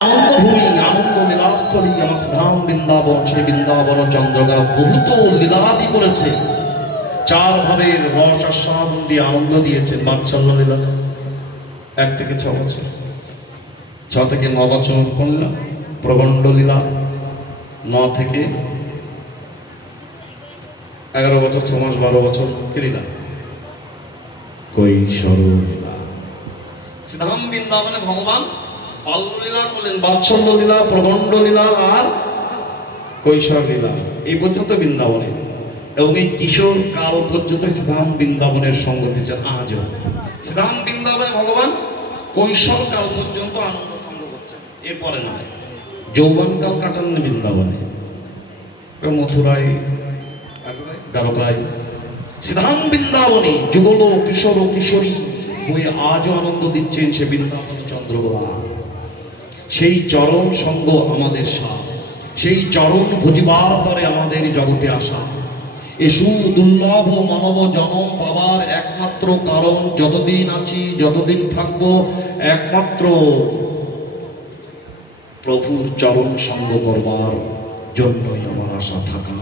আনন্দভূমি আনন্দ লীলাস্থলী আমার ধাম বৃন্দাবন, সেই বৃন্দাবন চন্দ্রগা বহুত লীলাদি করেছে। চার ভাবের রস আস্বাদন দিয়ে আনন্দ দিয়েছেন বাৎসল্য লীলা 1 থেকে 6 বছর, 6 থেকে 9 বছর কন্যা প্রবণ্ড লীলা, 9 থেকে 11 বছর 6 মাস 12 বছর কি লীলা কৈশোর লীলা। শ্রীধাম বৃন্দাবনে ভগবান বাল্যলীলা করলেন, বাৎসল্য লীলা, প্রবণ্ড লীলা আর কৈশোর লীলা, এই পর্যন্ত বৃন্দাবনে। এবং এই কিশোর কাল পর্যন্ত শ্রীধাম বৃন্দাবনের সঙ্গ দিচ্ছেন আজও। শ্রীধাম বৃন্দাবনে ভগবান কৈশোর কাল পর্যন্ত আনন্দ সঙ্গ করছেন, এরপরে নয়। যৌবন কাল কাটান বৃন্দাবনে, মথুরায়, দ্বারকায়। শ্রীধাম বৃন্দাবনে যুগল কিশোর ও কিশোরী হয়ে আজও আনন্দ দিচ্ছেন সে বৃন্দাবন চন্দ্রগোলা। সেই চরণ সঙ্গ আমাদের সাথ, সেই চরণ ভুজিবার তরে আমাদের জগতে আসা। এ সুদুর্লভ মানব জন্ম পাওয়ার একমাত্র কারণ, যতদিন আছি যতদিন থাকবো, একমাত্র প্রভুর চরণ সঙ্গ করবার জন্যই আমার আশা থাকা।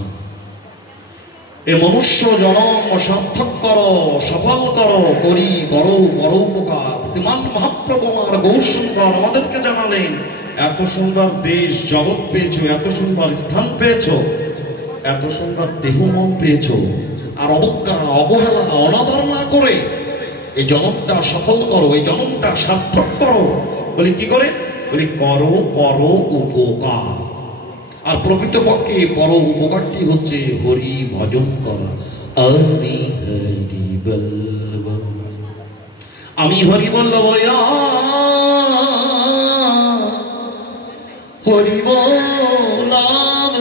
এ মনুষ্য জনম সার্থক করো, সফল করো, করি করো বড় উপকার। শ্রীমান মহাপ্রভু আমার গৌর সুন্দর আমাদেরকে জানালেন, এত সুন্দর দেশ জগৎ পেয়েছো, এত সুন্দর স্থান পেয়েছো, এত সুন্দর দেহ মন পেয়েছো, আর অবজ্ঞা অবহেলা অনাদর না করে এই জনমটা সফল করো, এই জনমটা সার্থক করো। বলি কি করে? বলি করো করো উপকার। আর প্রকৃতপক্ষে পর উপকারটি হচ্ছে হরি ভজন করা। আমি হরি বল্লভ, আমি হরি বল্লভ, হরি বল্লভ,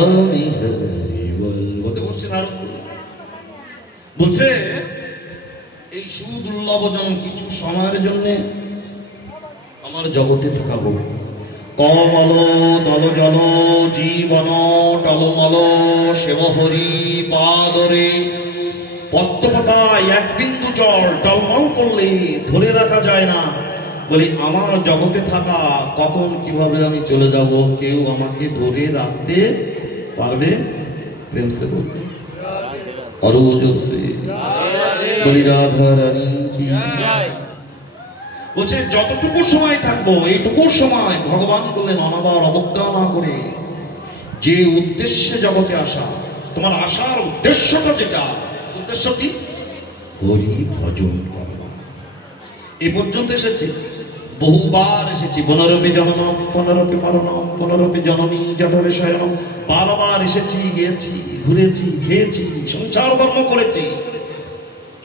আমি হরি বল্লভ বলছেন। আর বলছে এই সুদুর্লভ জন কিছু সময়ের জন্য আমার জগতে থাকাবো। কমল দল জল জীবন টলমল সেব হরি পাদরে। পদ্মপাতায় 1 বিন্দু জল টলমল করলে ধরে রাখা যায় না। বলি আমার জগতে থাকা কখন কিভাবে আমি চলে যাব, কেউ আমাকে ধরে রাখতে পারবে? প্রেম সে বলবে অরোজোর সে বলি রাধা রানী কি। বলছে যতটুকু সময় থাকবো এইটুকু সময় ভগবান বললেন অনাদর অবজ্ঞা না করে যে উদ্দেশ্যে জগতে আসা, তোমার আসার উদ্দেশ্যটা যেটা, উদ্দেশ্য কি? হরি ভজন করবা। এ পর্যন্ত এসেছি, বহুবার এসেছি। পুনরপি জননম পুনরপি মরণম পুনরপি জননী জঠরে শয়নম। বারবার এসেছি, গিয়েছি, ঘুরেছি, খেয়েছি, সংসার কর্ম করেছি,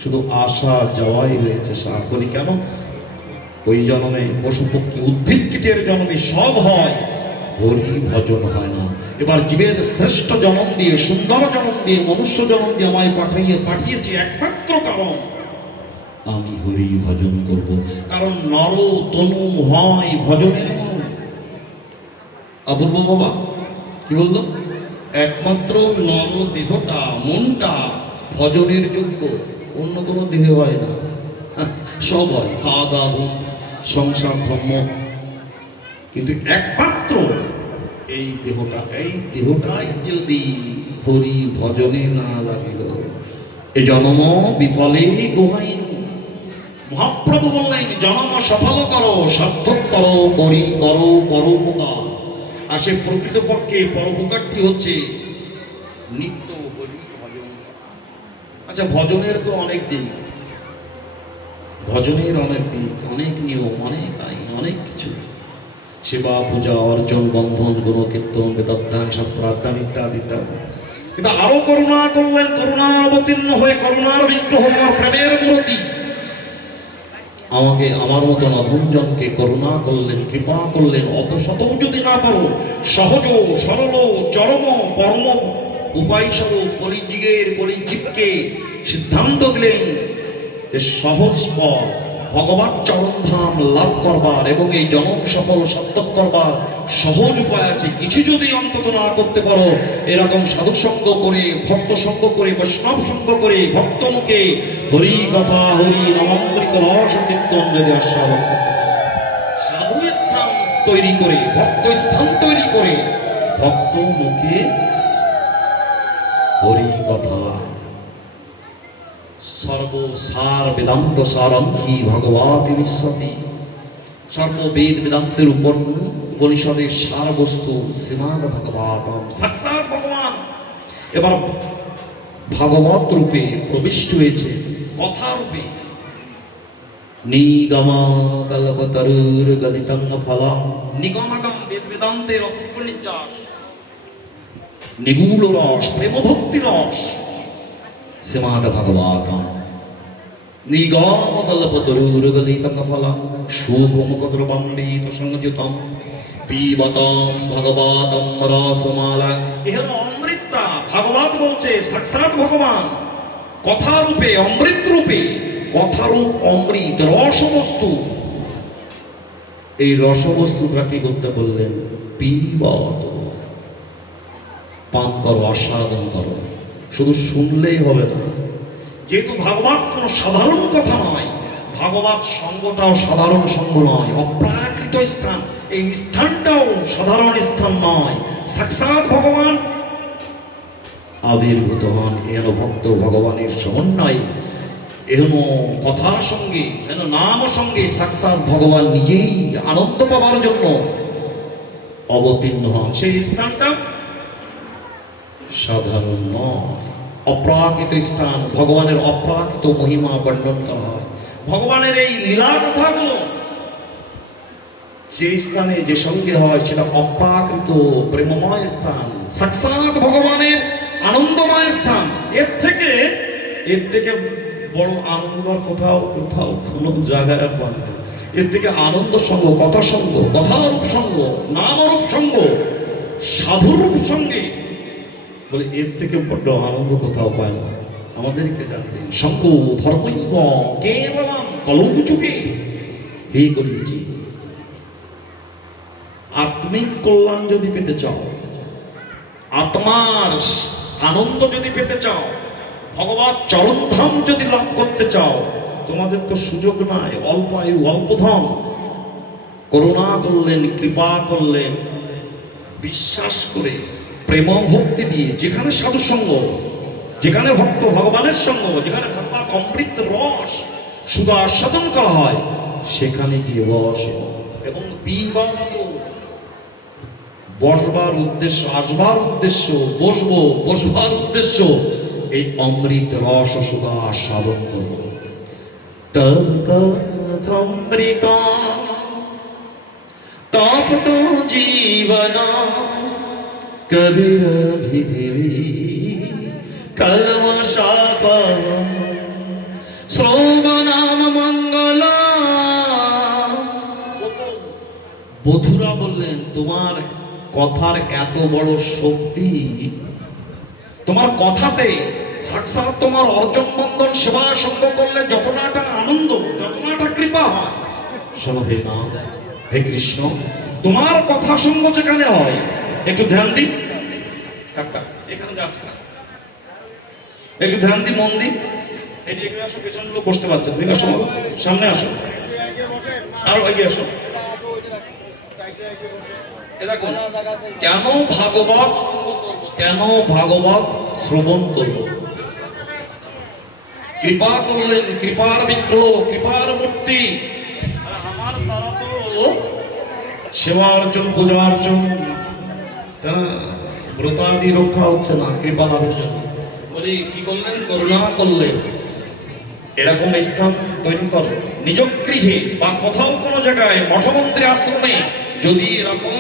শুধু আসা যাওয়াই হয়েছে। বলি কেন? ওই জন্মে পশু পক্ষী উদ্ভিদ কীটের জন্মে সব হয়, হরি ভজন হয় না। এবার জীবের শ্রেষ্ঠ জন্ম দিয়ে, সুন্দর জন্ম দিয়ে, মনুষ্য জন্ম দিয়ে আমায় পাঠিয়েছি একমাত্র কারণ আমি হরি ভজন করব। কারণ নর তনু হয় ভজনের মন। অপূর্ব বাবা কি বললো? একমাত্র নর দেহটা, মনটা ভজনের যোগ্য, অন্য কোনো দেহ হয় না। সব হয়, খাওয়া দাওয়া, সংসার, ধর্ম, কিন্তু একমাত্র এই দেহটা, এই দেহটাই যদি হরি ভজনে না লাগিল এ জন্ম বিফলে গোহাইন। মহাপ্রভু বললেন জন্ম সফল করো, সার্থক করো, করি করো পরোপকার। আর সে প্রকৃতপক্ষে পরোপকারটি হচ্ছে নিত্য হরি ভজন। আচ্ছা, ভজনের তো অনেক দিক, ভজনের অনেক দিক, অনেক নিয়ম, অনেক আইন, অনেক কিছু। সেবা, পূজা, অর্জন, বন্ধন, গুণ কীর্তন, বেদাধ্যান, শাস্ত্রাধ্যান ইত্যাদি ইত্যাদি। কিন্তু আরো করুণা করলেন, করুণার অবতীর্ণ হয়ে করুণার বিগ্রহ আমার প্রেমের মূর্তি আমাকে, আমার মতন অধমজনকে করুণা করলেন, কৃপা করলেন। অত শত যদি না পারো, সহজ সরল চরম পরম উপায় স্বরূপ কলিযুগের কলিজীবকে সিদ্ধান্ত দিলেন যে সহজ পথ ভগবান চরণধাম লাভ করবার এবং এই জনম সফল সার্থক করবার সহজ উপায় আছে। কিছু যদি অন্তত না করতে পারো, এরকম সাধু সঙ্গ করে, ভক্ত সঙ্গ করে, বৈষ্ণব সঙ্গ করে, ভক্ত মুখে হরি কথা, হরি নামামৃত রস কীর্তন যদি আস্বাদন করতে তৈরি করে, ভক্ত স্থান তৈরি করে, ভক্ত মুখে হরি কথা। সর্বসার বেদান্ত সারংহি ভগবতী বিশ্বতি। সর্ববেদ বেদান্তের উপনিষদের সার বস্তু শ্রীমদ্ ভাগবতম, সাক্ষাৎ ভগবান এবার ভাগবত রূপে প্রবিষ্ট হয়েছে, কথা রূপে। নিগমা কল্পতরুর গলিতং ফলম, নিগমাগম বেদ বেদান্তের অপূর্ব নির্যাস, নিগূঢ় রস, প্রেম ভক্তি রস শ্রীমদ্ ভাগবতম। নিগম কল্পতরুর গলিতং ফলম শুভমুখদ্রবম্বিত সংযুতম পিবতম ভগবতম রসমালা। এ হলো অমৃতা। ভাগবত বলছে সাক্ষাৎ ভগবান কথা রূপে, অমৃত রূপে, কথারূপ অমৃত রসবস্তু। এই রসবস্তুটা কি করতে বললেন? পিবত, পান করো, আস্বাদন করো। শুধু শুনলেই হবে না, যেহেতু ভাগবত কোনো সাধারণ কথা নয়, ভাগবত সঙ্গটাও সাধারণ সঙ্গ নয়, অপ্রাকৃত স্থান। এই স্থানটাও সাধারণ স্থান নয়। সাক্ষাৎ ভগবান আবির্ভূত হন। এন ভক্ত ভগবানের সমন্বয়, এন কথার সঙ্গে, এন নাম সঙ্গে সাক্ষাৎ ভগবান নিজেই আনন্দ পাবার জন্য অবতীর্ণ হন। সেই স্থানটা সাধারণ নয়, অপ্রাকৃত স্থান। ভগবানের অপ্রাকৃত মহিমা বর্ণন করা হয়। ভগবানের এই লীলা কথাগুলো যে স্থানে যে সঙ্গে হয় সেটা অপ্রাকৃত প্রেমময় স্থান, সাক্ষাৎ ভগবানের আনন্দময় স্থান। এর থেকে বড় আনন্দর কোথাও কোনো জায়গায় আর পাওয়া যায় না। এর থেকে আনন্দ সঙ্গ, কথা সঙ্গ, কথারূপ সঙ্গ, নামরূপ সঙ্গ, সাধুরূপ সঙ্গে, বলে এর থেকে বড্ড আনন্দ কোথাও পায় না। আমাদেরকে জানতেন সঙ্গ ধর্মৈব কেবলম কলৌচুকে। হে করিয়েছি, আত্মিক কল্যাণ যদি পেতে চাও, আত্মার আনন্দ যদি পেতে চাও, ভগবত চরণধাম যদি লাভ করতে চাও, তোমাদের তো সুযোগ নাই। অল্প আয়ু, অল্প ধন, করুণা করলেন, কৃপা করলেন, বিশ্বাস করে প্রেম ভক্তি দিয়ে, যেখানে সাধু সঙ্গ, যেখানে ভক্ত ভগবানের সঙ্গ, যেখানে ভগবান অমৃত রস শুধু আস্বাদন করা হয়, সেখানে গিয়ে বস। এবং বিবাহ বসবার উদ্দেশ্য, আসবার উদ্দেশ্য, বসবার উদ্দেশ্য এই অমৃত রস শুধু আস্বাদন করব। তমৃত তপ্ত জীবন কবির ভিধিবি কলমশাপ শ্রবণাম মঙ্গল। বধুরা বললেন, তোমার কথার এত বড় শক্তি, তোমার কথাতে সাক্ষাৎ তোমার অর্জন বন্ধন সেবা সঙ্গ করলে যতনাটা আনন্দ, যতনাটা কৃপা হয়। শোনো হে নাম, হে কৃষ্ণ, তোমার কথা সঙ্গ যেখানে হয়, একটু ধ্যান দিই, এখানে যাচ্ছে না, একটু ধ্যান দিই, মন দিই। এদিকে আসো, পেছনে লোক বসতে পারছেন, ঠিক আছে, সামনে আসো, আরো এগিয়ে আসো। কেন ভাগবত, কেন ভাগবত শ্রবণ করব? কৃপা করলেন, কৃপার বিগ্রহ, কৃপার মূর্তি। আমার তারা তো সেবা অর্জন, পূজা অর্জন, ব্রতাদি রক্ষা হচ্ছে না কৃপা লাভের জন্য। বলি কি করলেন? করুণা করলেন। এরকম স্থান তৈরি করো নিজ গৃহে বা কোথাও কোনো জায়গায়, মঠমন্দির আশ্রমে যদি এরকম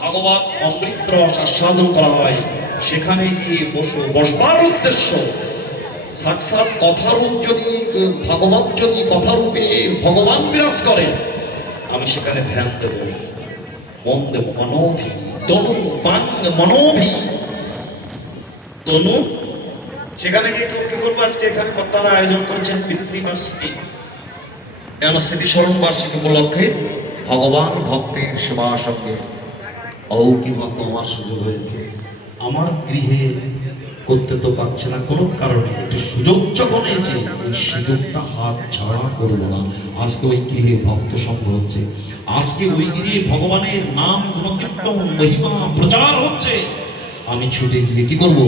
ভাগবত অমৃত রস আস্বাদন করা হয়, সেখানে গিয়ে বসো। বসবার উদ্দেশ্য সাক্ষাৎ কথারূপ, যদি ভাগবত যদি কথারূপে ভগবান বিরাজ করেন, আমি সেখানে ধ্যান দেব, মন দেব। মনোভি তনু পান মনোভি তনু। সেখানে গিয়ে কেউ কি করবো? আজকে এখানে বক্তারা আয়োজন করেছেন পিতৃবার্ষিকী, স্মৃতিস্মরণ বার্ষিকী উপলক্ষে ভগবান ভক্তের সেবা সঙ্গে। ও কি ভাগ্য আমার সুযোগ হয়েছে, আমার গৃহে করতে তো পারছে না কোনো কারণে, একটু সুযোগ যখন এসেছে এই সুযোগটা হাত ছাড়া করবো না। আজকে ওই গৃহে ভক্ত সংঘ হচ্ছে, আজকে ওই গৃহে ভগবানের নাম গুণকীর্তন মহিমা প্রচার হচ্ছে, আমি ছুটে গিয়ে কি করবো?